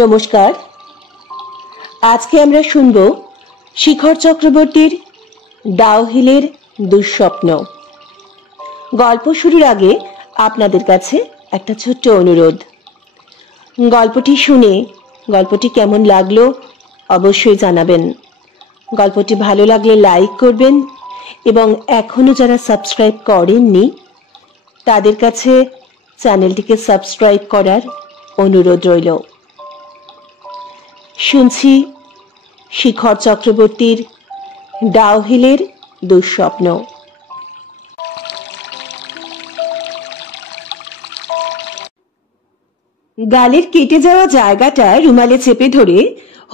নমস্কার। আজকে আমরা শুনব শিখর চক্রবর্তীর ডাউহিলের দুঃস্বপ্ন। গল্প শুরুর আগে আপনাদের কাছে একটা ছোট্ট অনুরোধ, গল্পটি শুনে গল্পটি কেমন লাগলো অবশ্যই জানাবেন। গল্পটি ভালো লাগলে লাইক করবেন এবং এখনো যারা সাবস্ক্রাইব করেননি তাদের কাছে চ্যানেলটিকে সাবস্ক্রাইব করার অনুরোধ রইল। শুনছি শিখর চক্রবর্তীর ডাউহিলের দুঃস্বপ্ন। গালের কেটে যাওয়া জায়গাটা রুমালে চেপে ধরে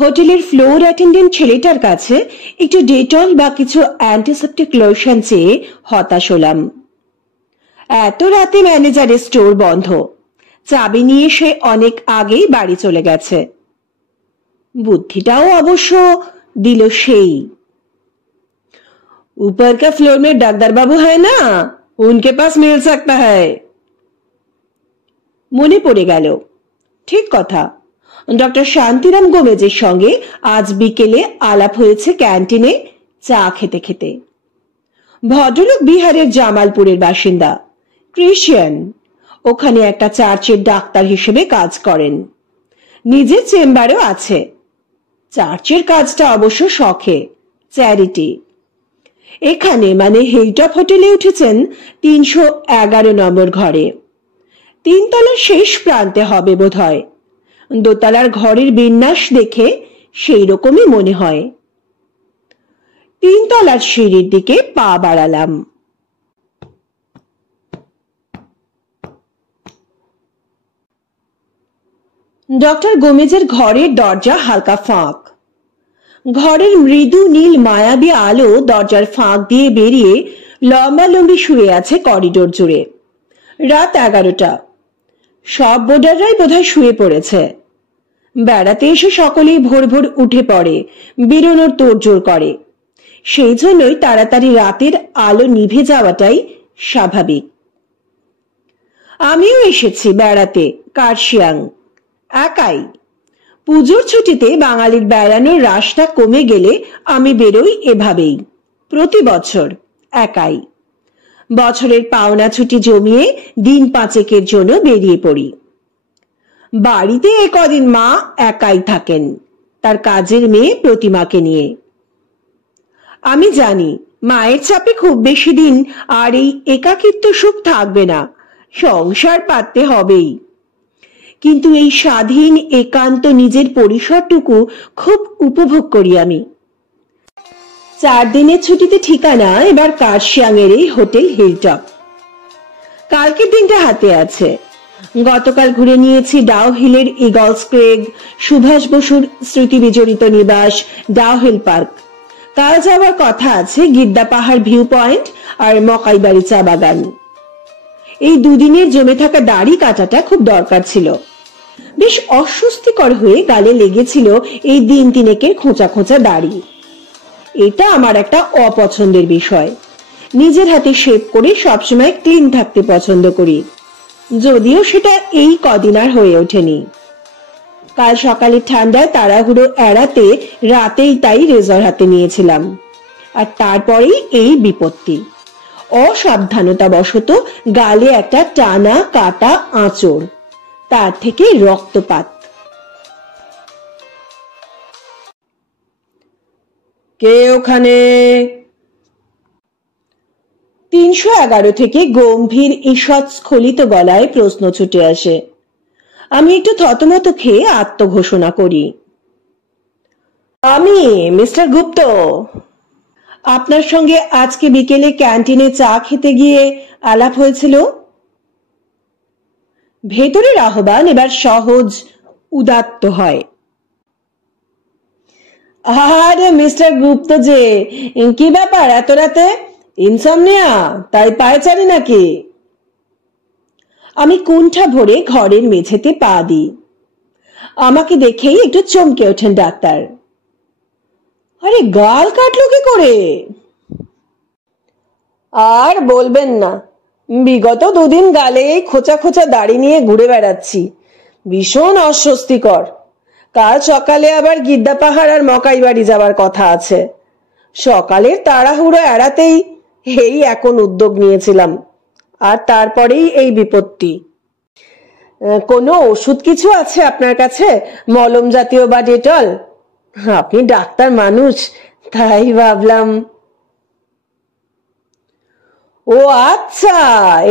হোটেলের ফ্লোর অ্যাটেন্ডেন্ট ছেলেটার কাছে একটু ডেটল বা কিছু অ্যান্টিসেপ্টিক লোশন চেয়ে হতাশ হলাম। এত রাতে ম্যানেজারের স্টোর বন্ধ, চাবি নিয়ে সে অনেক আগেই বাড়ি চলে গেছে। बुद्धिटाओ अवश्य दिल সেই। ऊपर का फ्लोर में डॉक्टर बाबू है ना, उनके पास मिल सकता है। মনে পড়ে গেল, ঠিক কথা, ডক্টর শান্তিরাম গোমেজের সঙ্গে আজ বিকেলে আলাপ হয়েছে ক্যান্টিনে চা খেতে খেতে। ভদ্রলোক বিহারের জামালপুরের বাসিন্দা, ক্রিশ্চিয়ান, ওখানে একটা চার্চের ডাক্তার হিসেবে কাজ করেন, নিজের চেম্বারও আছে। চার্চের কাজটা অবশ্য শখে, চ্যারিটি। এখানে মানে হিলটপ হোটেলে উঠেছেন 311 নম্বর ঘরে। 3 তলার শেষ প্রান্তে হবে বোধহয়। দোতলার ঘরের বিন্যাস দেখে সেই রকমই মনে হয়। 3 তলার সিঁড়ির দিকে পা বাড়ালাম। ডক্টর গোমেজের ঘরের দরজা হালকা ফাঁক। ঘরের মৃদু নীল মায়াবী আলো দরজার ফাঁক দিয়ে বেরিয়ে লম্বালম্বি শুয়ে আছে করিডোর জুড়ে। রাত 11টা। সব বোর্ডাররাই বোধহয় শুয়ে পড়েছে। বেড়াতে এসে সকলেই ভোর ভোর উঠে পড়ে, বেরোনোর তোড়জোড় করে। সেই জন্যই তাড়াতাড়ি রাতের আলো নিভে যাওয়াটাই স্বাভাবিক। আমিও এসেছি বেড়াতে কার্শিয়াং, একাই। পুজোর ছুটিতে বাঙালির বেড়ানোর রাশটা কমে গেলে আমি বেরোই এভাবেই, প্রতি বছর একাই। বছরের পাওনা ছুটি জমিয়ে দিন 5 জন্য বেরিয়ে পড়ি। বাড়িতে কদিন মা একাই থাকেন, তার কাজের মেয়ে প্রতিমাকে নিয়ে। আমি জানি মায়ের চাপে খুব বেশি দিন আর এই একাকিত্ব সুখ থাকবে না, সংসার পাততে হবেই। কিন্তু এই স্বাধীন একান্ত নিজের পরিসরটুকু খুব উপভোগ করি আমি। 4 দিনের ছুটিতে ঠিকানা এবার কার্শিয়াং এর এই হোটেল হিলটপ। কালকের দিনটা হাতে আছে। গতকাল ঘুরে নিয়েছি ডাউহিলের ইগলস ক্রেগ, সুভাষ বসুর স্মৃতি বিজড়িত নিবাস, ডাউহিল পার্ক। কাল যাওয়ার কথা আছে গিদ্দা পাহাড় ভিউ পয়েন্ট আর মকাইবাড়ি চা বাগান। এই 2 দিনের জমে থাকা দাড়ি কাটাটা খুব দরকার ছিল। বেশ অস্বস্তিকর হয়ে গালে লেগেছিল এই দিন 3 খোঁচা খোঁচা দাড়ি। এটা আমার একটা অপছন্দের বিষয়। নিজের হাতে শেভ করে সবসময় ক্লিন থাকতে পছন্দ করি, যদিও সেটা এই কদিন আর হয়ে ওঠেনি। কাল সকালে ঠান্ডায় তাড়াহুড়ো এড়াতে রাতেই তাই রেজর হাতে নিয়েছিলাম, আর তারপরেই এই বিপত্তি। অসাবধানতা বশত গালে একটা টানা কাটা আঁচড়, তার থেকে রক্তপাত। কে ওখানে? 311 থেকে গম্ভীর ঈষৎ স্খলিত গলায় প্রশ্ন ছুটে আসে। আমি একটু থতমত খেয়ে আত্মঘোষণা করি, আমি মিস্টার গুপ্ত। আপনার সঙ্গে আজকে বিকেলে ক্যান্টিনে চা খেতে গিয়ে আলাপ হয়েছিল। ভেতরের আহ্বান এবার সহজ উদাত্ত হয়। আরে মিস্টার গুপ্ত যে, কি ব্যাপার এত রাতে? ইনসমনিয়া, তাই পায়চারি নাকি? আমি কুণ্ঠা ভরে ঘরের মেঝেতে পা দিই। আমাকে দেখেই একটু চমকে ওঠেন ডাক্তার। আরে গাল কাটলো কি করে? আর বলবেন না, বিগত 2 দিন গালে খোঁচা খোঁচা দাড়ি নিয়ে ঘুরে বেড়াচ্ছি, ভীষণ অস্বস্তিকর। কাল সকালে আবার গিদ্দা পাহাড় আর মকাই বাড়ি যাওয়ার কথা আছে। সকালের তাড়াহুড়ো এড়াতেই এই এখন উদ্যোগ নিয়েছিলাম, আর তারপরেই এই বিপত্তি। কোনো ওষুধ কিছু আছে আপনার কাছে, মলম জাতীয় বা ডেটল? আপনি ডাক্তার মানুষ, তাই ভাবলাম। ও আচ্ছা,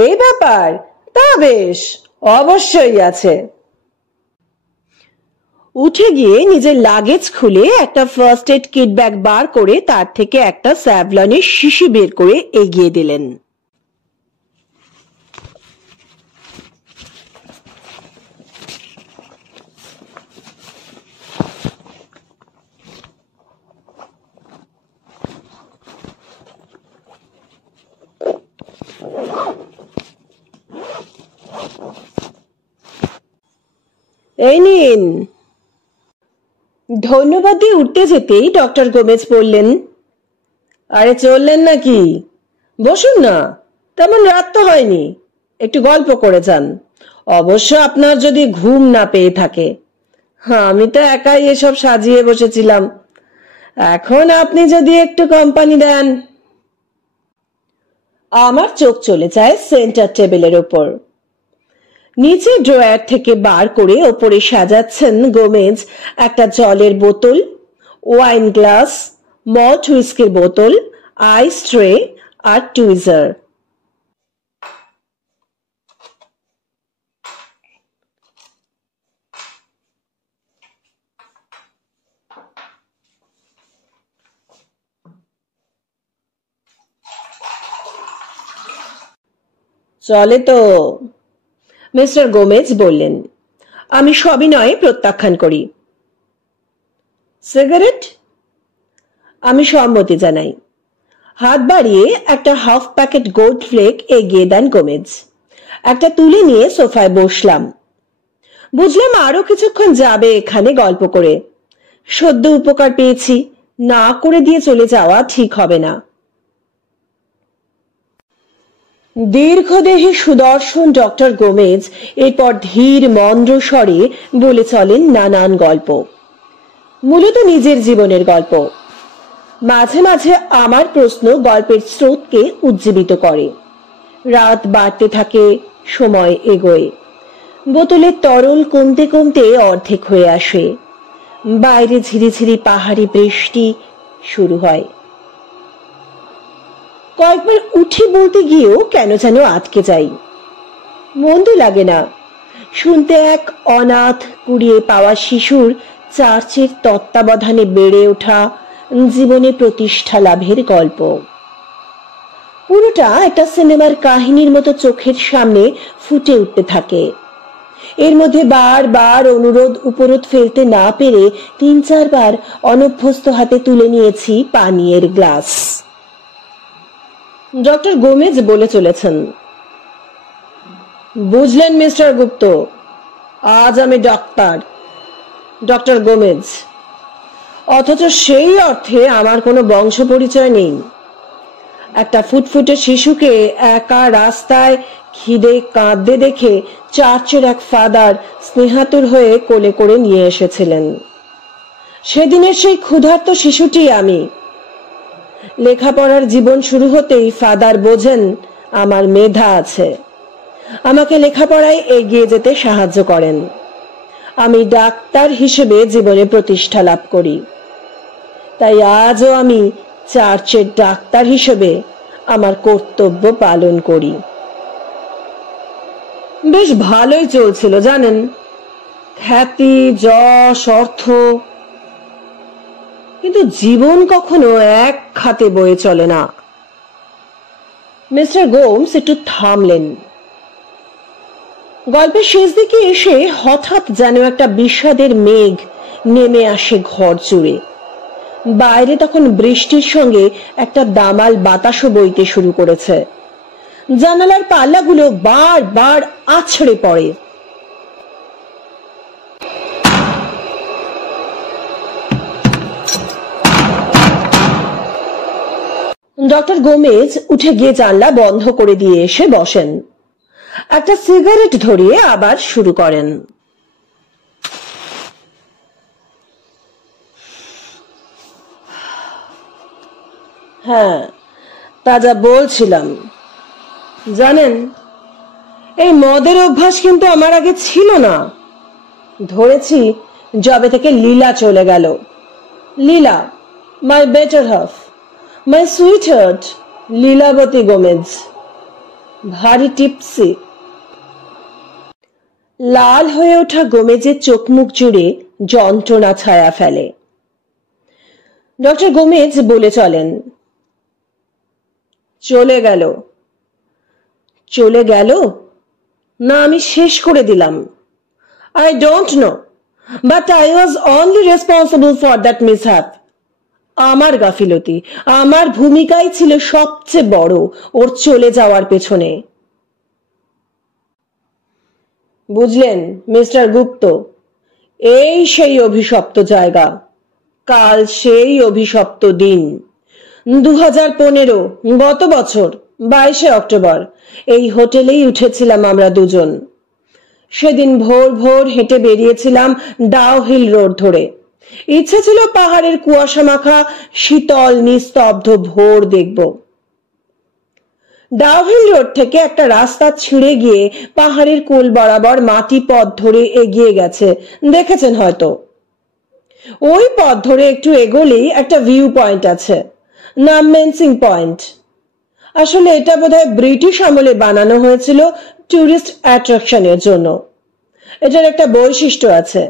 এই ব্যাপার। তা বেশ, অবশ্যই আছে। উঠে গিয়ে নিজের লাগেজ খুলে একটা ফার্স্ট এড কিট ব্যাগ বার করে তার থেকে একটা স্যাভলনের শিশি বের করে এগিয়ে দিলেন। এই নিন। ধন্যবাদ দিয়ে উঠতে যেতেই ডক্টর গোমেজ বললেন, আরে চললেন নাকি? বসুন না, তেমন রাত তো হয়নি, একটু গল্প করে যান। অবশ্য আপনার যদি ঘুম না পেয়ে থাকে। আমি তো একাই এসব সাজিয়ে বসেছিলাম, এখন আপনি যদি একটু কোম্পানি দেন। আমার চোখ চলে যায় সেন্টার টেবিলের ওপর। নিচে ড্রয়ার থেকে বার করে ওপরে সাজাচ্ছেন গোমেজ একটা জলের বোতল, ওয়াইন গ্লাস, মল্ট হুইস্কির বোতল, আইস ট্রে আর টুইজার। চলে তো, মিস্টার গোমেজ বললেন। আমি সবিনয়ে প্রত্যাখ্যান করি। সিগারেট? আমি সম্মতি জানাই। হাত বাড়িয়ে একটা হাফ প্যাকেট গোল্ড ফ্লেক এগিয়ে দেন গোমেজ। একটা তুলে নিয়ে সোফায় বসলাম। বুঝলাম আরো কিছুক্ষণ যাবে এখানে গল্প করে। সদ্য উপকার পেয়েছি, না করে দিয়ে চলে যাওয়া ঠিক হবে না। দীর্ঘদেহী সুদর্শন ডক্টর গোমেজ এরপর ধীর মন্দ্র স্বরে বলে চলেন নানান গল্প, মূলত নিজের জীবনের গল্প। মাঝে মাঝে আমার প্রশ্ন গল্পের স্রোতকে উজ্জীবিত করে। রাত বাড়তে থাকে, সময় এগোয়। বোতলের তরল কমতে কমতে অর্ধেক হয়ে আসে। বাইরে ঝিরিঝিরি পাহাড়ি বৃষ্টি শুরু হয়। কয়েকবার উঠে বলতে গিয়েও কেন যেন আটকে যাই। মন্দ লাগে না শুনতে এক অনাথ কুড়িয়ে পাওয়া শিশুর চার্চের তত্ত্বাবধানে বেড়ে ওঠা, জীবনে প্রতিষ্ঠা লাভের গল্প। পুরোটা একটা সিনেমার কাহিনীর মতো চোখের সামনে ফুটে উঠতে থাকে। এর মধ্যে বারবার অনুরোধ উপরোধ ফেলতে না পেরে ৩-৪ বার অনভ্যস্ত হাতে তুলে নিয়েছি পানীয়ের গ্লাস। ডক্টর গোমেজ বলে চলেছেন, বুঝলেন মিস্টার গুপ্ত, আজ আমি ডক্টর গোমেজ, অথচ সেই অর্থে আমার কোনো বংশ পরিচয় নেই। একটা ফুটফুটে শিশুকে একা রাস্তায় খিদে কাঁদতে দেখে চার্চের এক ফাদার স্নেহাতুর হয়ে কোলে করে নিয়ে এসেছিলেন। সেদিনের সেই ক্ষুধার্ত শিশুটি আমি। লেখাপড়ার জীবন শুরু হতেই ফাদার বোঝেন আমার মেধা আছে, আমাকে লেখাপড়ায় এগিয়ে যেতে সাহায্য করেন। আমি ডাক্তার হিসেবে জীবনে প্রতিষ্ঠা লাভ করি। তাই আজও আমি চার্চের ডাক্তার হিসেবে আমার কর্তব্য পালন করি। বেশ ভালোই চলছিল জানেন, খ্যাতি, যশ, অর্থ, কিন্তু জীবন কখনো এক খাতে বয়ে চলে না। মিস্টার গোমস একটু থামলেন। গল্পের শেষ দিকে এসে হঠাৎ যেন একটা বিষাদের মেঘ নেমে আসে ঘর জুড়ে। বাইরে তখন বৃষ্টির সঙ্গে একটা দামাল বাতাসও বইতে শুরু করেছে। জানালার পাল্লাগুলো বারবার আছড়ে পড়ে। ডক্টর গোমেজ উঠে গিয়ে জানলা বন্ধ করে দিয়ে এসে বসেন। একটা সিগারেট ধরিয়ে আবার শুরু করেন। হ্যাঁ, তা যা বলছিলাম, জানেন এই মদের অভ্যাস কিন্তু আমার আগে ছিল না। ধরেছি যবে থেকে লীলা চলে গেল। Leela, my better half, my sweet heart, Leelabati Gomez. ভারী টিপসি। লাল হয়ে ওঠা গোমেজের চোখ মুখ জুড়ে যন্ত্রণা ছায়া ফেলে। ডক্টর গোমেজ বলে চলেন, চলে গেল। চলে গেল না আমি শেষ করে দিলাম? I don't know, but I was only responsible for that mishap. আমার গাফিলতি, আমার ভূমিকাই ছিল সবচেয়ে বড় ওর চলে যাওয়ার পেছনে। বুঝলেন মিস্টার গুপ্ত, এই সেই অভিশপ্ত জায়গা, কাল সেই অভিশপ্ত দিন। 2015 গত বছর 22শে অক্টোবর এই হোটেলেই উঠেছিলাম আমরা দুজন। সেদিন ভোর ভোর হেঁটে বেরিয়েছিলাম ডাউহিল রোড ধরে। ইচ্ছে ছিল পাহাড়ের কুয়াশা মাখা শীতল নিস্তব্ধ ভোর দেখব। ডাউহিল রোড থেকে একটা রাস্তা ছিঁড়ে গিয়ে পাহাড়ের কোল বরাবর মাটি পথ ধরে এগিয়ে গেছে, দেখেছেন হয়তো। ওই পথ ধরে একটু এগোলেই একটা ভিউ পয়েন্ট আছে, নাম মেনসিং পয়েন্ট। আসলে এটা বোধহয় ব্রিটিশ আমলে বানানো হয়েছিল টুরিস্ট অ্যাট্রাকশনের জন্য। এটার একটা বৈশিষ্ট্য আছে,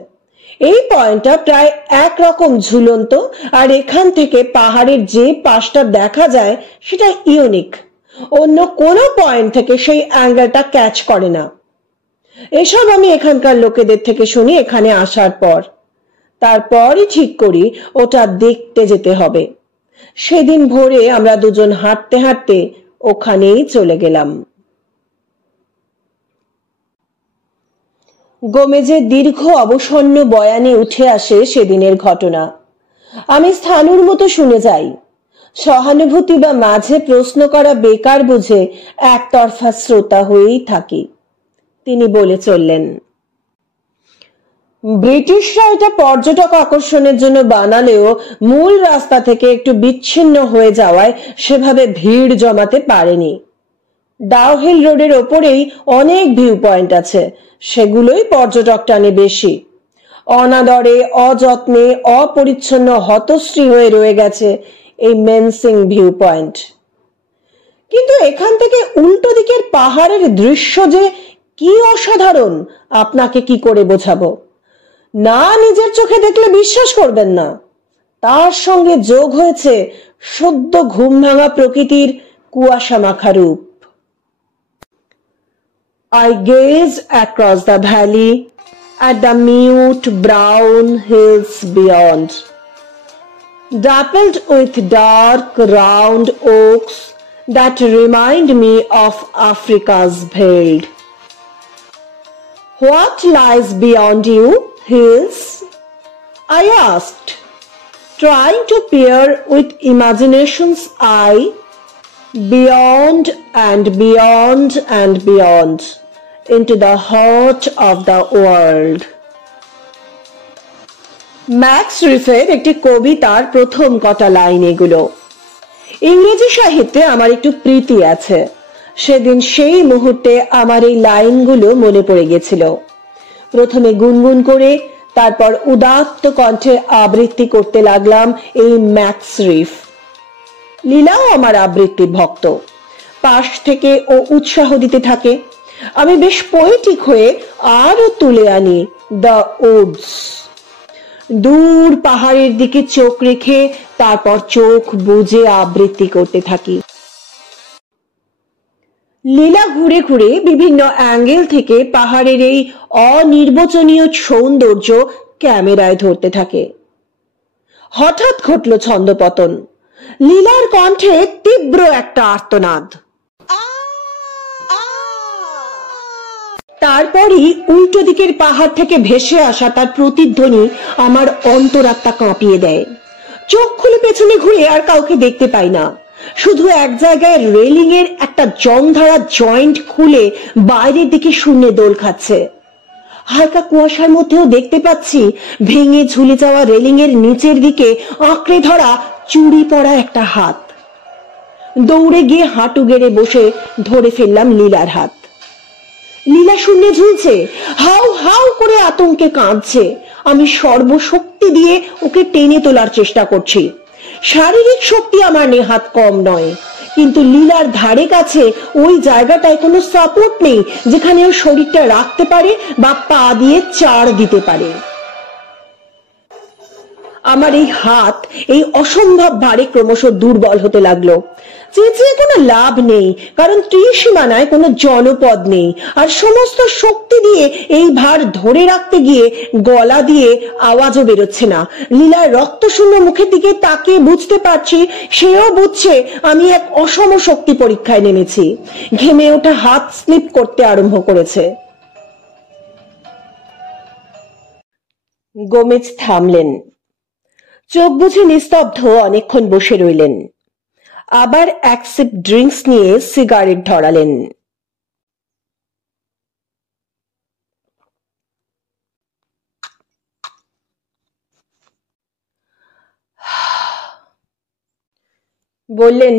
এই পয়েন্টটা প্রায় একরকম ঝুলন্ত, আর এখান থেকে পাহাড়ের যে পাশটা দেখা যায় সেটা ইউনিক। অন্য কোনো পয়েন্ট থেকে সেই অ্যাঙ্গেলটা ক্যাচ করে না। এসব আমি এখানকার লোকেদের থেকে শুনি এখানে আসার পর। তারপরই ঠিক করি ওটা দেখতে যেতে হবে। সেদিন ভোরে আমরা দুজন হাঁটতে হাঁটতে ওখানেই চলে গেলাম। গোমেজের দীর্ঘ অবসন্ন বয়ানে উঠে আসে সেদিনের ঘটনা। আমি স্থানুর মতো শুনে যাই। সহানুভূতি বা মাঝে প্রশ্ন করা বেকার বুঝে একতরফা শ্রোতা হয়েই থাকি। তিনি বলে চললেন, ব্রিটিশরা এটা পর্যটক আকর্ষণের জন্য বানালেও মূল রাস্তা থেকে একটু বিচ্ছিন্ন হয়ে যাওয়ায় সেভাবে ভিড় জমাতে পারেনি। ডাউহিল রোডের ওপরেই অনেক ভিউ পয়েন্ট আছে, সেগুলোই পর্যটক টানে বেশি। অনাদরে অযত্নে অপরিচ্ছন্ন হতশ্রী হয়ে রয়ে গেছে এই মেনসিং ভিউ পয়েন্ট। কিন্তু এখান থেকে উল্টো দিকের পাহাড়ের দৃশ্য যে কি অসাধারণ আপনাকে কি করে বোঝাবো। না নিজের চোখে দেখলে বিশ্বাস করবেন না। তার সঙ্গে যোগ হয়েছে সদ্য ঘুম ভাঙা প্রকৃতির কুয়াশা মাখা রূপ। I gaze across the valley at the mute brown hills beyond, dappled with dark round oaks that remind me of Africa's veld. What lies beyond you, hills? I asked, trying to peer with imagination's eye beyond and beyond and beyond into the heart of the world. Max রিফের একটি কবিতার প্রথম কটা line এগুলো। ইংরেজি সাহিত্যে আমার একটু প্রীতি আছে। সেদিন সেই মুহূর্তে আমার এই লাইনগুলো মনে পড়ে গেছিল। প্রথমে গুনগুন করে, তারপর উদাত্ত কণ্ঠে আবৃত্তি করতে লাগলাম এই ম্যাক্স রিফ। লীলাও আমার আবৃত্তির ভক্ত। পাশ থেকে ও উৎসাহ দিতে থাকে। আমি বেশ পোয়েটিক হয়ে আরো তুলে আনি দ্য উডস। দূর পাহাড়ের দিকে চোখ রেখে তারপর চোখ বুজে আবৃত্তি করতে থাকি। লীলা ঘুরে ঘুরে বিভিন্ন অ্যাঙ্গেল থেকে পাহাড়ের এই অনির্বচনীয় সৌন্দর্য ক্যামেরায় ধরতে থাকে। হঠাৎ ঘটল ছন্দপতন। লীলার কণ্ঠে তীব্র একটা আর্তনাদ। তারপরই উল্টো দিকের পাহাড় থেকে ভেসে আসা তার প্রতিধ্বনি আমার অন্তরাত্মা কাঁপিয়ে দেয়। চোখ খুলে পেছনে ঘুরে আর কাউকে দেখতে পাই না। শুধু এক জায়গায় রেলিং এর একটা জংধরা জয়েন্ট খুলে বাইরের দিকে শূন্যে দোল খাচ্ছে। হালকা কুয়াশার মধ্যেও দেখতে পাচ্ছি ভেঙে ঝুলে যাওয়া রেলিং এর নিচের দিকে আঁকড়ে ধরা চুড়ি পড়া একটা হাত। দৌড়ে গিয়ে হাঁটু গেড়ে বসে ধরে ফেললাম লীলার হাত। লীলা শূন্যে ঝুলছে, হাউ হাউ করে আতঙ্কে কাঁদছে। আমি সর্বশক্তি দিয়ে ওকে টেনে তোলার চেষ্টা করছি। শারীরিক শক্তি আমার নেহাত কম নয়, কিন্তু লীলার ধারে কাছে ওই জায়গাটায় কোনো সাপোর্ট নেই যেখানে ও শরীরটা রাখতে পারে বা পা দিয়ে চাড় দিতে পারে। আমার এই হাত এই অসম্ভব ভারে ক্রমশ দুর্বল হতে লাগলো। চেঁচিয়ে কোনো লাভ নেই, কারণ ত্রিসীমানায় কোনো জনপদ নেই, আর সমস্ত শক্তি দিয়ে এই ভার ধরে রাখতে গিয়ে গলা দিয়ে আওয়াজও বেরোচ্ছে না। লীলার রক্তশূন্য মুখের দিকে তাকিয়ে বুঝতে পারছি সেও বুঝছে আমি এক অসম শক্তি পরীক্ষায় নেমেছি। ঘেমে ওঠা হাত স্লিপ করতে আরম্ভ করেছে। গোমেজ থামলেন, চোখ বুঝে নিস্তব্ধ অনেকক্ষণ বসে রইলেন। আবার এক সিপ ড্রিঙ্কস নিয়ে সিগারেট ধরালেন। বললেন,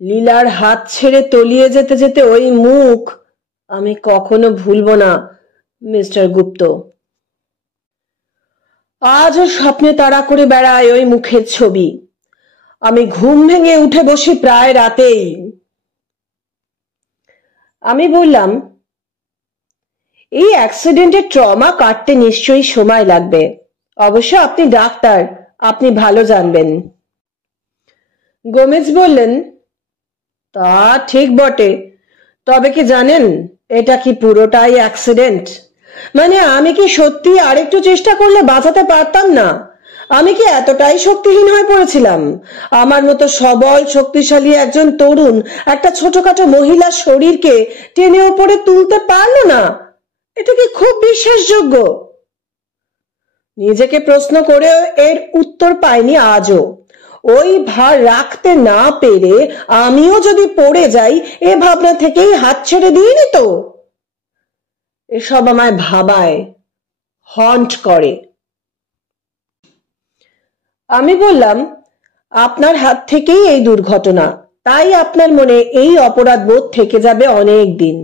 লীলার হাত ছেড়ে তলিয়ে যেতে যেতে ওই মুখ আমি কখনো ভুলবো না মিস্টার গুপ্ত। আজও স্বপ্নে তাড়া করে বেড়ায় ওই মুখের ছবি। আমি ঘুম ভেঙে উঠে বসি প্রায় রাতেই। আমি বললাম, এই অ্যাক্সিডেন্টের ট্রমা কাটতে নিশ্চয়ই সময় লাগবে। অবশ্য আপনি ডাক্তার, আপনি ভালো জানবেন। গোমেজ বললেন, তা ঠিক বটে, তবে কি জানেন এটা কি পুরোটাই অ্যাক্সিডেন্ট? মানে আমি কি সত্যি আরেকটু চেষ্টা করলে বাঁচাতে পারতাম না? আমি কি এতটাই শক্তিহীন হয়ে পড়েছিলাম? আমার মতো সবল শক্তিশালী একজন তরুণ একটা ছোটখাটো মহিলার শরীরকে টেনে ওপরে তুলতে পারলো না? এটা কি খুব বিশ্বাসযোগ্য? নিজেকে প্রশ্ন করে এর উত্তর পাইনি আজও। ওই ভার রাখতে না পেরে আমিও যদি পড়ে যাই এ ভাবনা থেকেই হাত ছেড়ে দিইনি তো। এসব আমায় ভাবায়, হন্ট করে। আমি বললাম, আপনার হাত থেকেই এই দুর্ঘটনা, তাই আপনার মনে এই অপরাধ বোধ থেকে যাবে অনেক দিন।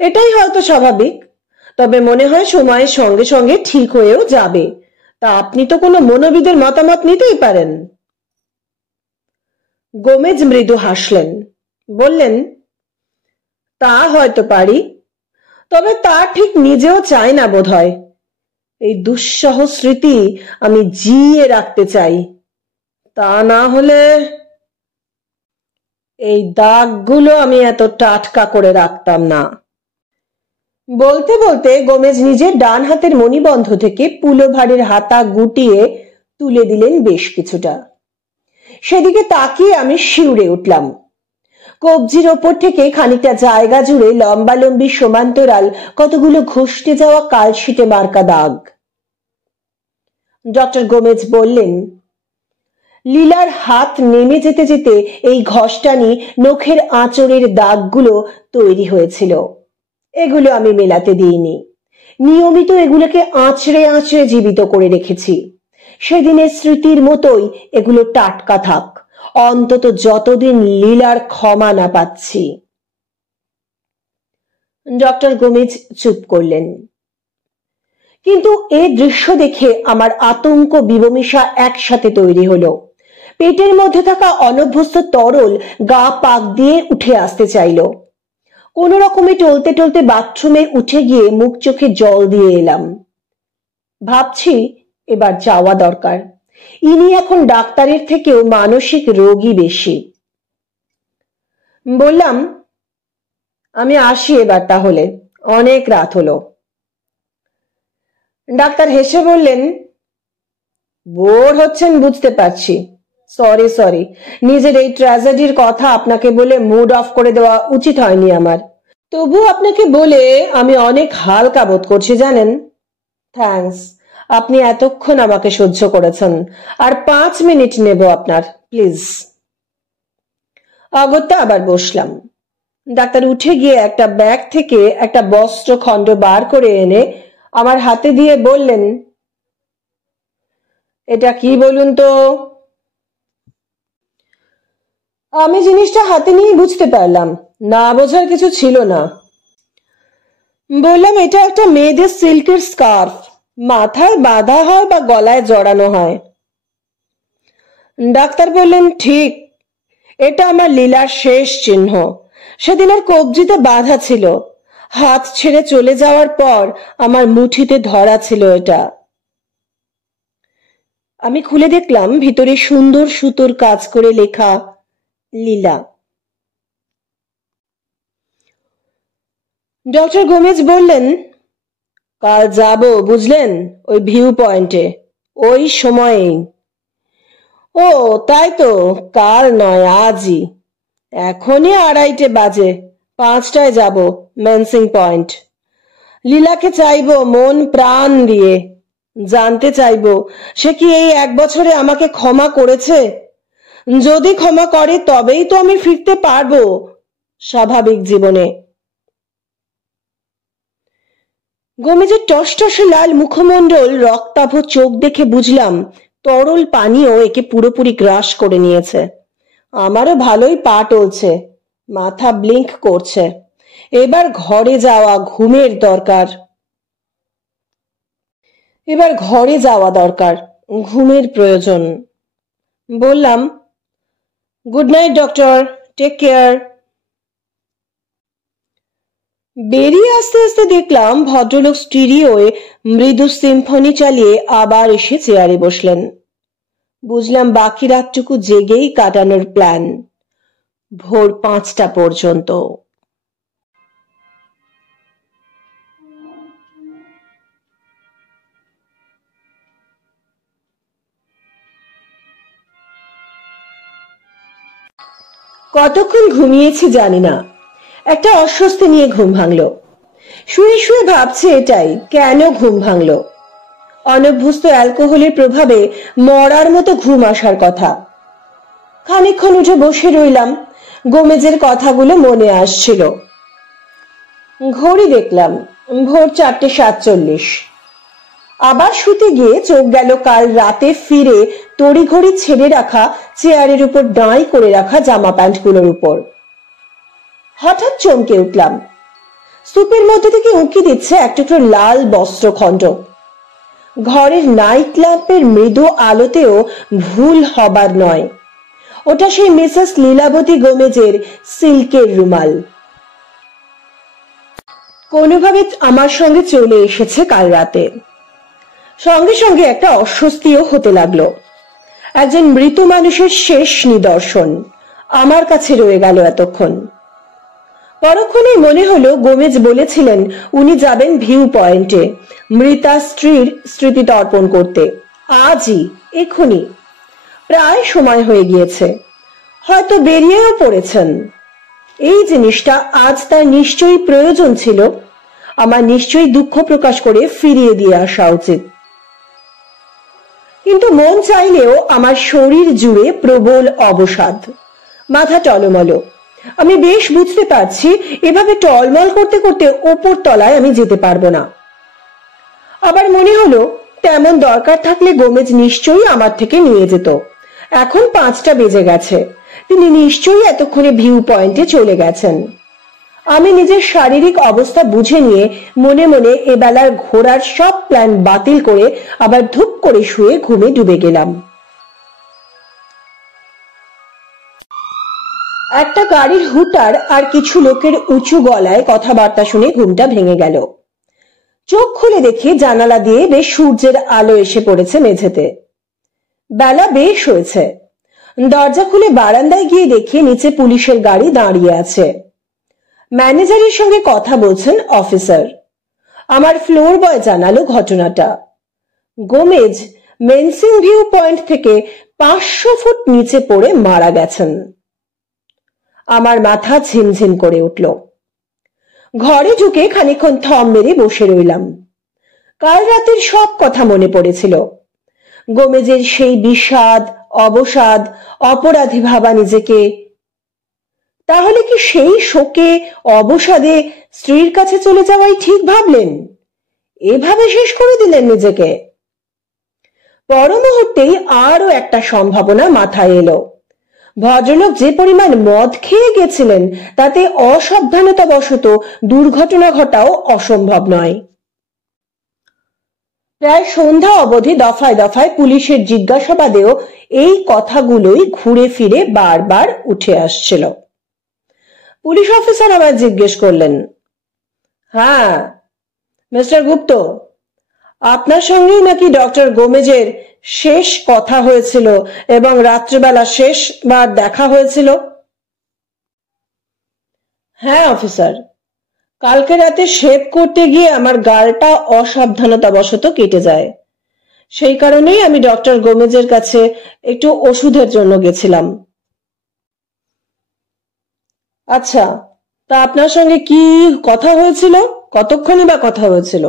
এটাই হয়তো স্বাভাবিক, তবে মনে হয় সময়ের সঙ্গে সঙ্গে ঠিক হয়েও যাবে। তা আপনি তো কোনো মনোবিদের মতামত নিতেই পারেন। গোমেজ মৃদু হাসলেন, বললেন, তা হয়তো পারি, তবে তা ঠিক নিজেও চাই না বোধহয়। এই দুঃসহ স্মৃতি আমি জিয়ে রাখতে চাই, তা না হলে এই দাগগুলো আমি এত টাটকা করে রাখতাম না। বলতে বলতে গোমেজ নিজের ডান হাতের মণিবন্ধ থেকে পুলোভারের হাতা গুটিয়ে তুলে দিলেন বেশ কিছুটা। সেদিকে তাকিয়ে আমি শিউরে উঠলাম। কবজির ওপর থেকে খানিকটা জায়গা জুড়ে লম্বালম্বি সমান্তরাল কতগুলো ঘষতে যাওয়া কালশিটে মার্কা দাগ। ডক্টর গোমেজ বললেন, লীলার হাত নেমে যেতে যেতে এই ঘষ্টানি নখের আঁচড়ের দাগগুলো তৈরি হয়েছিল। এগুলো আমি মেলাতে দিইনি, নিয়মিত এগুলোকে আঁচড়ে আঁচড়ে জীবিত করে রেখেছি। সেদিনের স্মৃতির মতোই এগুলো টাটকা থাক, অন্তত যতদিন লীলার ক্ষমা না পাচ্ছি। ডক্টর গোমেজ চুপ করলেন। কিন্তু এ দৃশ্য দেখে আমার আতঙ্ক বিবমিশা একসাথে তৈরি হলো। পেটের মধ্যে থাকা অনভ্যস্ত তরল গা পাক দিয়ে উঠে আসতে চাইল। কোন রকমে টলতে টলতে বাথরুমে উঠে গিয়ে মুখ চোখে জল দিয়ে এলাম। ভাবছি এবার যাওয়া দরকার। ইনি এখন ডাক্তারের থেকেও মানসিক রোগী বেশি। বললাম, আমি আসি এবার তাহলে, অনেক রাত হলো। ডাক্তার হেসে বললেন, বোর হচ্ছেন বুঝতে পারছি। সরি, নিজের এই ট্র্যাজেডির কথা আপনাকে বলে মুড অফ করে দেওয়া উচিত হয়নি আমার। তবু আপনাকে বলে আমি অনেক হালকা বোধ করছি জানেন। থ্যাঙ্কস, আপনি এতক্ষণ আমাকে সহ্য করেছেন। আর 5 মিনিট নেব আপনার, প্লিজ। অগত্যা আবার বসলাম। ডাক্তার উঠে গিয়ে একটা ব্যাগ থেকে একটা বস্ত্র খণ্ড বার করে এনে আমার হাতে দিয়ে বললেন, এটা কি বলুন তো? আমি জিনিসটা হাতে নিয়ে বুঝতে পারলাম, না বোঝার কিছু ছিল না। বললাম, এটা একটা মেয়েদের সিল্কের স্কার্ফ, মাথায় বাঁধা হয় বা গলায় জড়ানো হয়। ডাক্তার বললেন, ঠিক, এটা আমার লীলার শেষ চিহ্ন। সেদিনের কবজিতে বাঁধা ছিল, হাত ছেড়ে চলে যাওয়ার পর আমার মুঠিতে ধরা ছিল এটা। আমি খুলে দেখলাম ভিতরে সুন্দর সুতোর কাজ করে লেখা লীলা। ডক্টর গোমেজ বললেন, কাল যাব বুঝলেন, ওই ভিউ পয়েন্টে, ওই সময়েই। ও তাই তো, কাল নয় আজই। এখনই 2:30 বাজে, 5টায় যাব মেনসিং পয়েন্ট। লীলাকে চাইব মন প্রাণ দিয়ে, জানতে চাইব সে কি এই 1 বছরে আমাকে ক্ষমা করেছে। যদি ক্ষমা করে তবেই তো আমি ফিরতে পারবো স্বাভাবিক জীবনে। গোমেজের টসটসে লাল মুখমণ্ডল, রক্তাভ চোখ দেখে বুঝলাম তরল পানীয় একে পুরোপুরি গ্রাস করে নিয়েছে। আমারও ভালোই পা টলছে, মাথা ব্লিঙ্ক করছে। এবার ঘরে যাওয়া, ঘুমের দরকার। এবার ঘরে যাওয়া দরকার, ঘুমের প্রয়োজন। বললাম, good night doctor, take care. বেরিয়ে আসতে আসতে দেখলাম ভদ্রলোক স্টিরিওয়ে মৃদু সিম্ফনি চালিয়ে আবার এসে চেয়ারে বসলেন। বুঝলাম বাকি রাতটুকু জেগেই কাটানোর প্ল্যান, ভোর 5টা পর্যন্ত। কতক্ষণ ঘুমিয়েছি জানি না, একটা অস্বস্তি নিয়ে ঘুম ভাঙলো। শুয়ে শুয়ে ভাবছি এটাই, কেন ঘুম ভাঙলো। অনভ্যস্ত অ্যালকোহলের প্রভাবে মরার মতো ঘুম আসার কথা। খানিকক্ষণ উঠে বসে রইলাম, গোমেজের কথাগুলো মনে আসছিল। ঘড়ি দেখলাম, ভোর 4:47। আবার শুতে গিয়ে চোখ গেল কাল রাতে ফিরে তড়িঘড়ি ছেড়ে রাখা চেয়ারের উপর দাঁড়ি করে রাখা জামা প্যান্টগুলোর উপর। হঠাৎ চমকে উঠলাম, স্তূপের মধ্যে থেকে উঁকি দিচ্ছে এক টুকরো লাল বস্ত্রখণ্ড। ঘরের নাইট ল্যাম্পের মৃদু আলোতেও ভুল হবার নয়, ওটা সেই মিসেস লীলাবতী গোমেজের সিল্কের রুমাল। কোনোভাবে আমার সঙ্গে চলে এসেছে কাল রাতে। সঙ্গে সঙ্গে একটা অস্বস্তিও হতে লাগলো। একজন মৃত মানুষের শেষ নিদর্শন আমার কাছে রয়ে গেল এতক্ষণ। পরক্ষণে মনে হলো গোমেজ বলেছিলেন উনি যাবেন ভিউ পয়েন্টে মৃতা স্ত্রীর স্মৃতি তর্পণ করতে, আজই, এক্ষুনি। প্রায় সময় হয়ে গিয়েছে, হয়তো বেরিয়েও পড়েছেন। এই জিনিসটা আজ তার নিশ্চয়ই প্রয়োজন ছিল। আমার নিশ্চয়ই দুঃখ প্রকাশ করে ফিরিয়ে দিয়ে আসা উচিত। কিন্তু মন চাইলেও আমার শরীর জুড়ে প্রবল অবসাদ, মাথা টলমল। আমি বেশ বুঝতে পারছি এভাবে টলমল করতে করতে ওপর তলায় আমি যেতে পারবো না। আবার মনে হলো তেমন দরকার থাকলে গোমেজ নিশ্চয়ই আমার থেকে নিয়ে যেত। এখন 5টা বেজে গেছে, তিনি নিশ্চয়ই এতক্ষণে ভিউ পয়েন্টে চলে গেছেন। আমি নিজের শারীরিক অবস্থা বুঝে নিয়ে মনে মনে এবেলার ঘোরার সব প্ল্যান বাতিল করে আবার ধুপ করে শুয়ে ঘুমে ডুবে গেলাম। একটা গাড়ির হুটার আর কিছু লোকের উঁচু গলায় কথাবার্তা শুনে ঘুমটা ভেঙে গেল। চোখ খুলে দেখি জানালা দিয়ে বেশ সূর্যের আলো এসে পড়েছে মেঝেতে। বেলা বেশ হয়েছে। দরজা খুলে বারান্দায় গিয়ে দেখি নিচে পুলিশের গাড়ি দাঁড়িয়ে আছে। ম্যানেজারের সঙ্গে কথা বলছেন অফিসার। আমার ফ্লোর বয় জানালো ঘটনাটা। গোমেজ মেনসিং ভিউ পয়েন্ট থেকে 500 ফুট নিচে পড়ে মারা গেছেন। আমার মাথা ঝিমঝিম করে উঠল। ঘরে ঢুকে খানিকক্ষণ থম মেরে বসে রইলাম। কাল রাতের সব কথা মনে পড়েছিল। গোমেজের সেই বিষাদ, অবসাদ, অপরাধী ভাবা নিজেকে। তাহলে কি সেই শোকে, অবসাদে স্ত্রীর কাছে চলে যাওয়াই ঠিক ভাবলেন? এভাবে শেষ করে দিলেন নিজেকে? পর মুহূর্তেই আরো একটা সম্ভাবনা মাথায় এলো। ভদ্রলোক যে পরিমাণ মদ খেয়ে গেছিলেন তাতে অসাবধানতাবশত দুর্ঘটনা ঘটাও অসম্ভব নয়। প্রায় সন্ধ্যা অবধি দফায় দফায় পুলিশের জিজ্ঞাসাবাদেও এই কথাগুলোই ঘুরে ফিরে বারবার উঠে আসছিল। পুলিশ অফিসার আমায় জিজ্ঞেস করলেন, হ্যাঁ মিস্টার গুপ্ত, আপনার সঙ্গেই নাকি ডক্টর গোমেজের শেষ কথা হয়েছিল এবং রাত্রিবেলা শেষবার দেখা হয়েছিল? হ্যাঁ অফিসার, কালকে রাতে শেভ করতে গিয়ে আমার গালটা অসাবধানতাবশত কেটে যায়। সেই কারণেই আমি ডক্টর গোমেজের কাছে একটু ওষুধের জন্য গেছিলাম। আচ্ছা, তা আপনার সঙ্গে কি কথা হয়েছিল? কতক্ষণই বা কথা হয়েছিল?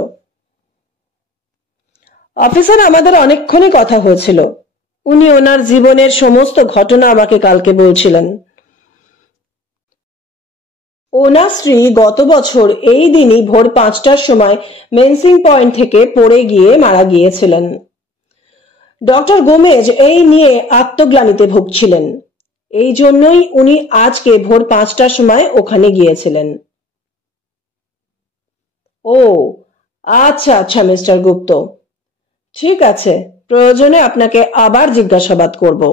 অফিসার, আমাদের অনেকক্ষণই কথা হয়েছিল। উনি ওনার জীবনের সমস্ত ঘটনা আমাকে কালকে বলছিলেন। ওনার স্ত্রী গত বছর এই দিনই ভোর 5টার সময় মেনসিং পয়েন্ট থেকে পড়ে গিয়ে মারা গিয়েছিলেন। ডক্টর গোমেজ এই নিয়ে আত্মগ্লানিতে ভুগছিলেন। এই জন্যই উনি আজকে ভোর 5টার সময় ওখানে গিয়েছিলেন। ও আচ্ছা আচ্ছা মিস্টার গুপ্ত, ঠিক আছে, প্রয়োজনে আপনাকে আবার জিজ্ঞাসাবাদ করব।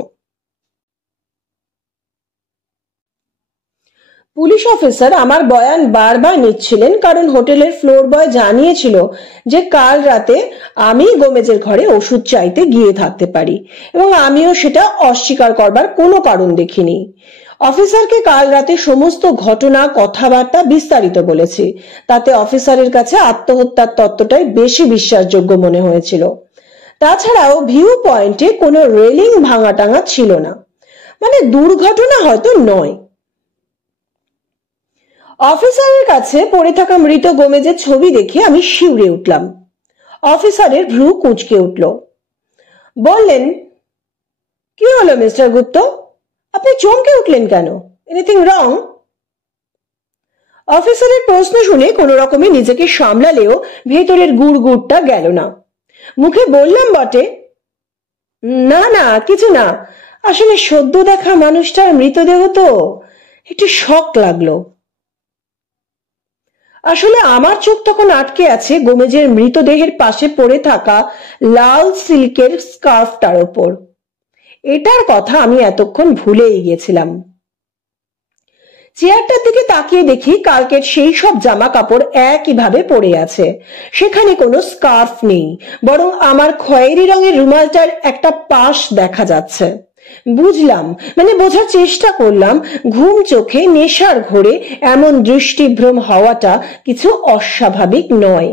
পুলিশ অফিসার আমার বয়ান বারবার নিচ্ছিলেন, কারণ হোটেলের ফ্লোর বয় জানিয়েছিল যে কাল রাতে আমি গোমেজের ঘরে ওষুধ চাইতে গিয়ে থাকতে পারি এবং আমিও সেটা অস্বীকার করবার কোনো কারণ দেখিনি। অফিসারকে কাল রাতে সমস্ত ঘটনা কথাবার্তা বিস্তারিত বলেছি। তাতে অফিসারের কাছে আত্মহত্যার তত্ত্বটাই বেশি বিশ্বাসযোগ্য মনে হয়েছিল। তাছাড়াও ভিউ পয়েন্টে কোনো রেলিং ভাঙা টাঙা ছিল না, মানে দুর্ঘটনা হয়তো নয়। অফিসারের কাছে পড়ে থাকা মৃত গোমেজের ছবি দেখে আমি শিউরে উঠলাম। অফিসারের ভ্রু কুঁচকে উঠল। বললেন, কি হলো মিস্টার গুপ্ত, আপনি চমকে উঠলেন কেন? Anything wrong? অফিসারের প্রশ্ন শুনে কোন রকমে নিজেকে সামলালেও ভেতরের গুড়গুড়টা গেল না। মুখে বললাম বটে, না না কিছু না, আসলে সদ্য দেখা মানুষটার মৃতদেহ তো একটু শক লাগলো। আসলে আমার চোখ তখন আটকে আছে গোমেজের মৃতদেহের পাশে পড়ে থাকা লাল সিল্কের স্কার্ফটার ওপর। এটার কথা আমি এতক্ষণ ভুলেই গেছিলাম। চেয়ারটার দিকে তাকিয়ে দেখি কালকের সেই সব জামা কাপড় একইভাবে পড়ে আছে, সেখানে কোনো স্কার্ফ নেই, বরং আমার খয়েরি রঙের রুমালটার একটা পাশ দেখা যাচ্ছে। বুঝলাম, মানে বোঝার চেষ্টা করলাম, ঘুম চোখে নেশার ঘোরে এমন দৃষ্টিভ্রম হওয়াটা কিছু অস্বাভাবিক নয়।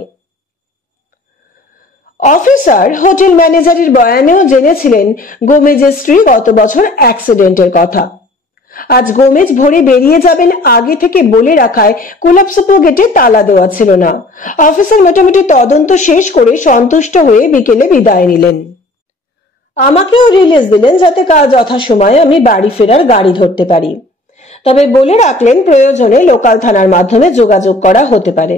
অফিসার হোটেল ম্যানেজারের বয়ানেও জেনেছিলেন গোমেজের স্ত্রী গত বছর অ্যাক্সিডেন্টের কথা। আজ গোমেজ ভোরে বেরিয়ে যাবেন আগে থেকে বলে রাখায় কোলাপসোপো গেটে তালা দেওয়া ছিল না। অফিসার মোটামুটি তদন্ত শেষ করে সন্তুষ্ট হয়ে বিকেলে বিদায় নিলেন। আমাকেও রিলিজ দিলেন যাতে কাল যথাসময়ে আমি বাড়ি ফেরার গাড়ি ধরতে পারি। তবে বলে রাখলেন প্রয়োজনে লোকাল থানার মাধ্যমে যোগাযোগ করা হতে পারে।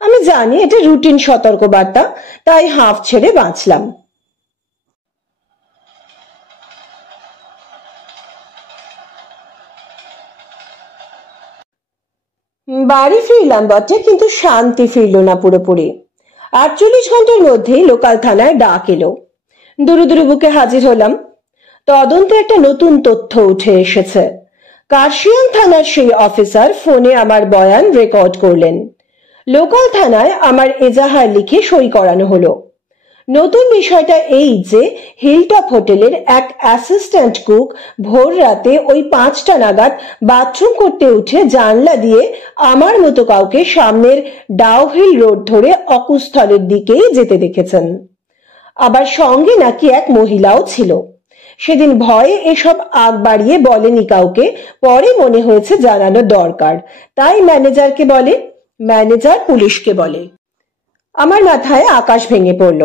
আমি জানি এটা রুটিন সতর্কবার্তা, তাই হাঁফ ছেড়ে বাঁচলাম। বাড়ি ফিরলাম বটে, কিন্তু শান্তি ফিরল না পুরোপুরি। 48 ঘন্টার মধ্যেই লোকাল থানায় ডাক এলো। দুরু দুরু বুকে হাজির হলাম। তদন্তে একটা নতুন তথ্য উঠে এসেছে। কার্শিয়াং থানার সেই অফিসার ফোনে আমার বয়ান রেকর্ড করলেন। লোকাল থানায় আমার এজাহার লিখে সই করানো হলো। নতুন বিষয়টা এই যে হিলটপ হোটেলের এক অ্যাসিস্ট্যান্ট কুক ভোর রাতে ওই 5টা নাগাদ বাথরুম করতে উঠে জানলা দিয়ে আমার মতো কাউকে সামনের ডাউহিল রোড ধরে অকুস্থলের দিকেই যেতে দেখেছেন। আবার সঙ্গে নাকি এক মহিলাও ছিল। সেদিন ভয়ে এসব আগ বাড়িয়ে বলেনি কাউকে, পরে মনে হয়েছে জানানো দরকার, তাই ম্যানেজারকে বলে, ম্যানেজার পুলিশকে বলে। আমার মাথায় আকাশ ভেঙে পড়ল।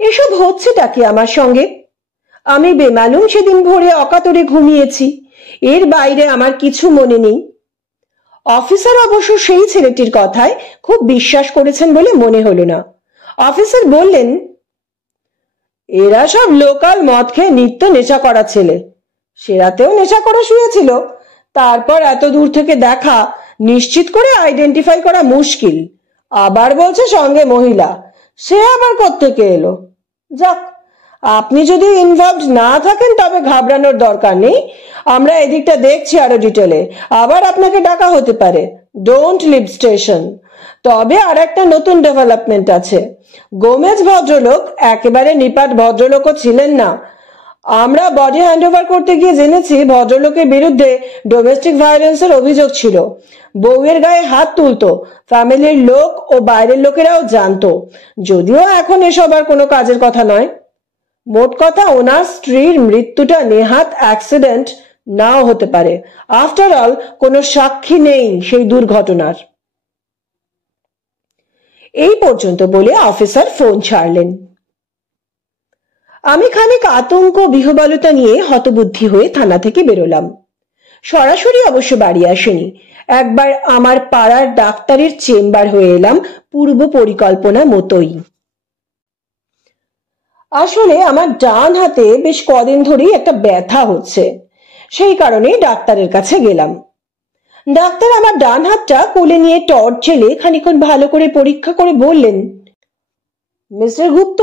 এসব হচ্ছেটা কি আমার সঙ্গে? আমি বেমালুম সেদিন ভোরে অকাতরে ঘুমিয়েছি, এর বাইরে আমার কিছু মনে নেই। অফিসার অবশ্য সেই ছেলেটির কথায় খুব বিশ্বাস করেছেন বলে মনে হলো না। অফিসার বললেন, এরা সব লোকাল মদ খেয়ে নিত্য নেশা করা ছেলে, সে রাতেও নেশা করে শুয়েছিল, তারপর এত দূর থেকে দেখা নিশ্চিত করে আইডেন্টিফাই করা মুশকিল। আবার বলছে সঙ্গে মহিলা, সে আবার কোত্থেকে এলো? যাক, আপনি যদি ইনভলভড না থাকেন তবে ঘাবড়ানোর দরকার নেই, আমরা এদিকটা দেখছি আরো ডিটেলে, আবার আপনাকে ডাকা হতে পারে। Don't leave station. তবে আর একটা নতুন ডেভেলপমেন্ট আছে। গোমেজ ভদ্রলোক একেবারে নিপাট ভদ্রলোকও ছিলেন না। আমরা বডি হ্যান্ডওভার করতে গিয়ে জেনেছি ভদ্রলোকের বিরুদ্ধে ডোমেস্টিক ভায়োলেন্সের অভিযোগ ছিল। বউয়ের গায়ে হাত তুলতো, ফ্যামিলির লোক ও বাইরের লোকেরাও জানতো, যদিও এখন এসব আর কোনো কাজের কথা নয়। মোট কথা, ওনার স্ত্রীর মৃত্যুটা নেহাত অ্যাক্সিডেন্ট নাও হতে পারে। আফটার অল কোনো সাক্ষী নেই সেই দুর্ঘটনার। এই পর্যন্ত বলে অফিসার ফোন ছাড়লেন। আমি খানিক আতঙ্ক বিহ্বলতা নিয়ে হতবুদ্ধি হয়ে থানা থেকে বেরোলাম। সরাসরি অবশ্য বাড়ি আসেনি, একবার আমার পাড়ার ডাক্তারের চেম্বার হয়ে এলাম পূর্ব পরিকল্পনা মতোই। আসলে আমার ডান হাতে বেশ কদিন ধরেই একটা ব্যথা হচ্ছে, সেই কারণে ডাক্তারের কাছে গেলাম। ডাক্তার আমার ডান হাতটা কোলে নিয়ে টর্চ জ্বেলে খানিকক্ষণ ভালো করে পরীক্ষা করে বললেন, মিস্টার গুপ্ত,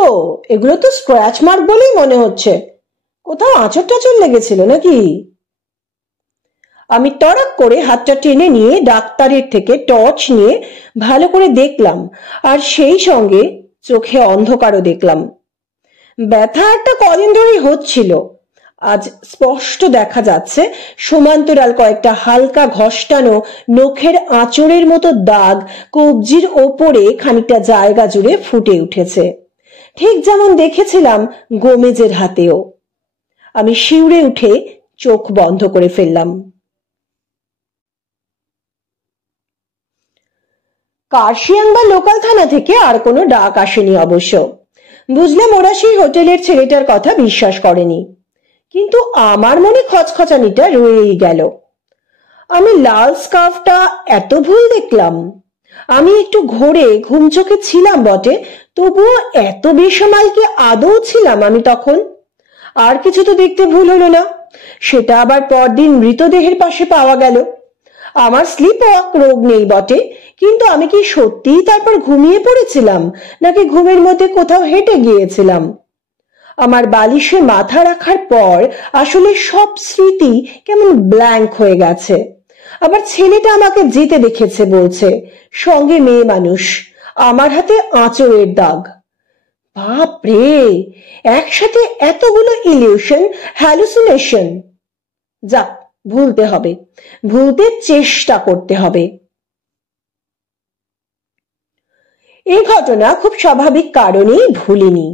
এগুলো তো স্ক্র্যাচ মার্ক বলেই মনে হচ্ছে, কোথাও আঁচড় টাচড় লেগেছিল নাকি? আমি তড়াক করে হাতটা টেনে নিয়ে ডাক্তারের থেকে টর্চ নিয়ে ভালো করে দেখলাম, আর সেই সঙ্গে চোখে অন্ধকারও দেখলাম। ব্যথা একটা কদিন ধরেই হচ্ছিল। আজ স্পষ্ট দেখা যাচ্ছে সমান্তরাল কয়েকটা হালকা ঘষ্টানো নখের আঁচড়ের মতো দাগ কবজির ওপরে খানিকটা জায়গা জুড়ে ফুটে উঠেছে, ঠিক যেমন দেখেছিলাম গোমেজের হাতেও। আমি শিউরে উঠে চোখ বন্ধ করে ফেললাম। কার্শিয়াং বা লোকাল থানা থেকে আর কোনো ডাক আসেনি অবশ্য। বুঝলাম ওরা সেই হোটেলের ছেলেটার কথা বিশ্বাস করেনি, কিন্তু আমার মনে খচখচানিটা রয়েই গেল। আমি লাল স্কার্ফটা এত ভুল দেখলাম। আমি একটু ঘোরে ঘুম চোখে ছিলাম বটে, তবুও এত বেসামাল কি আদৌ ছিলাম আমি তখন? আর কিছু তো দেখতে ভুল হলো না, সেটা আবার পরদিন মৃতদেহের পাশে পাওয়া গেল। আমার স্লিপ ওয়াক রোগ নেই বটে, কিন্তু আমি কি সত্যিই তারপর ঘুমিয়ে পড়েছিলাম, নাকি ঘুমের মধ্যে কোথাও হেঁটে গিয়েছিলাম? আমার বালিশে মাথা রাখার পর আসলে সব স্মৃতি কেমন ব্ল্যাঙ্ক হয়ে গেছে। আবার ছেলেটা আমাকে যেতে দেখেছে বলছে, সঙ্গে মেয়ে মানুষ, আমার হাতে আঁচড়ের দাগ। বাপরে, একসাথে এতগুলো ইলিউশন, হ্যালুসিনেশন। যাক, ভুলতে হবে, ভুলতে চেষ্টা করতে হবে। এই ঘটনা খুব স্বাভাবিক কারণেই ভুলিনি।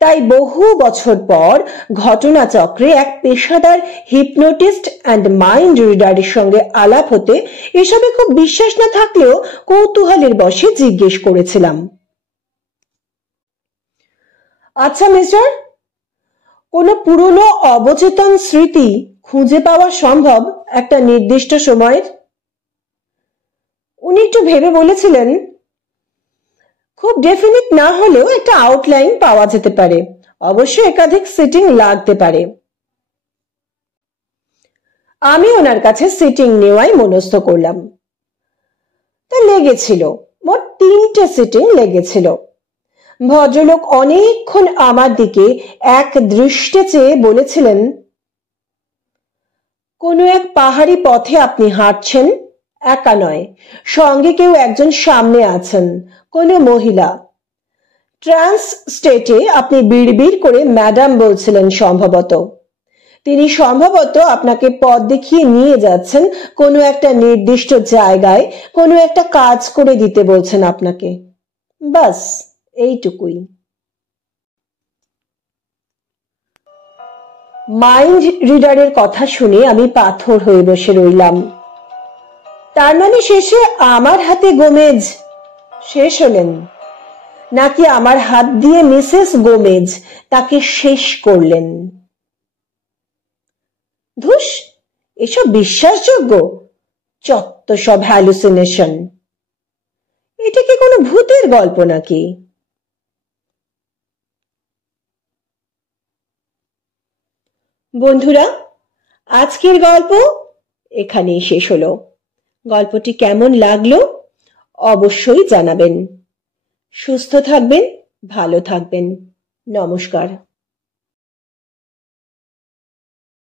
তাই বহু বছর পর ঘটনাচক্রে এক পেশাদার হিপনোটিস্ট অ্যান্ড মাইন্ড রিডারের সঙ্গে আলাপ হতে এসবে খুব বিশ্বাস না থাকলেও কৌতূহলের বশে জিজ্ঞেস করেছিলাম, আচ্ছা মিস্টার, কোনো পুরনো অবচেতন স্মৃতি খুঁজে পাওয়া সম্ভব একটা নির্দিষ্ট সময়ের? উনি একটু ভেবে বলেছিলেন, খুব ডেফিনিট না হলেও একটা আউটলাইন পাওয়া যেতে পারে, অবশ্য একাধিক সিটিং লাগতে পারে। আমি ওনার কাছে সিটিং নেওয়াই মনস্থ করলাম। তা লেগেছিল, মোট 3টে সিটিং লেগেছিল। ভদ্রলোক অনেকক্ষণ আমার দিকে এক দৃষ্টে চেয়ে বলেছিলেন, কোনো এক পাহাড়ি পথে আপনি হাঁটছেন, একা নয়, সঙ্গে কেউ একজন সামনে আছেন, কোনো মহিলা। ট্রান্স স্টেটে আপনি বিড়বিড় করে ম্যাডাম বলছিলেন সম্ভবত। তিনি সম্ভবত আপনাকে পথ দেখিয়ে নিয়ে যাচ্ছেন কোনো একটা নির্দিষ্ট জায়গায়, কোনো একটা কাজ করে দিতে বলছেন আপনাকে। বাস এইটুকুই। মাইন্ড রিডারের কথা শুনে আমি পাথর হয়ে বসে রইলাম। তার মানে শেষে আমার হাতে গোমেজ শেষ হলেন, নাকি আমার হাত দিয়ে মিসেস গোমেজ তাকে শেষ করলেন? ধুস, এসব বিশ্বাসযোগ্য? চত্ব সব হ্যালুসিনেশন। এটা কি কোনো ভূতের গল্প নাকি? বন্ধুরা, আজকের গল্প এখানেই শেষ হলো। গল্পটি কেমন লাগলো অবশ্যই জানাবেন। সুস্থ থাকবেন, ভালো থাকবেন। নমস্কার।